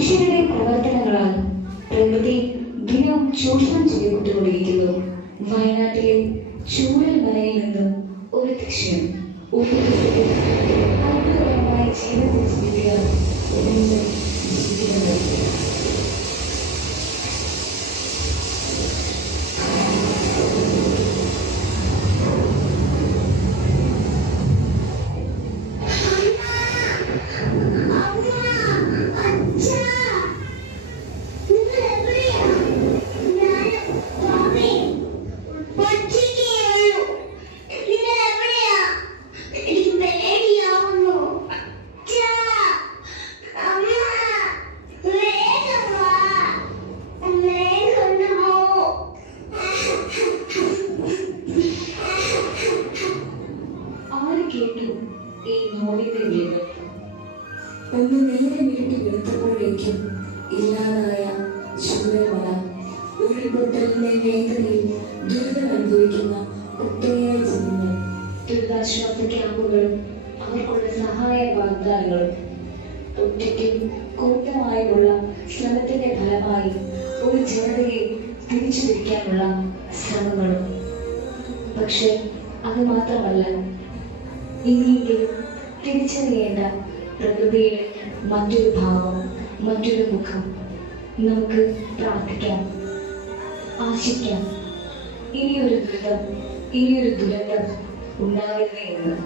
മനുഷ്യരുടെ പ്രവർത്തനങ്ങളാൽ പ്രകൃതി ദിനം ചൂഷണം ചെയ്യപ്പെട്ടുകൊണ്ടിരിക്കുന്നു. വയനാട്ടിലെ ചൂരൽ മലയിൽ നിന്ന് ഒരു ദൃശ്യം. അത്ഭുതകരമായ ജീവിതത്തിൽ ജീവിക്കാൻ ജീവിക്കുന്നത്. ഈ നോവിന്റെ വീട് ഒന്ന് നേരെ വീട്ടിൽ വെളുത്തപ്പോഴേക്കും ഇല്ലാതായ ചൂരൽമല ഉരുൾപൊട്ടലിന്റെ വേദനയിൽ ദുരിതം അനുഭവിക്കുന്ന ഒട്ടേറെ ജനങ്ങൾ. ദുരിതാശ്വാസ ക്യാമ്പുകളും അവർക്കുള്ള സഹായ വാഗ്ദാനങ്ങളും ഒറ്റയ്ക്കും കൂട്ടമായുള്ള ശ്രമത്തിന്റെ ഫലമായി ഒരു ജനതയെ തിരിച്ചു പിടിക്കാനുള്ള ശ്രമങ്ങളും. പക്ഷെ അത് മാത്രമല്ല, ഇനിയെങ്കിലും തിരിച്ചറിയേണ്ട പ്രകൃതിയുടെ മറ്റൊരു ഭാവം, മറ്റൊരു മുഖം. നമുക്ക് പ്രാർത്ഥിക്കാം, ആശിക്കാം, ഇനിയൊരു ദുരിതം, ഇനിയൊരു ദുരന്തം ഉണ്ടാകരുതേ എന്ന്.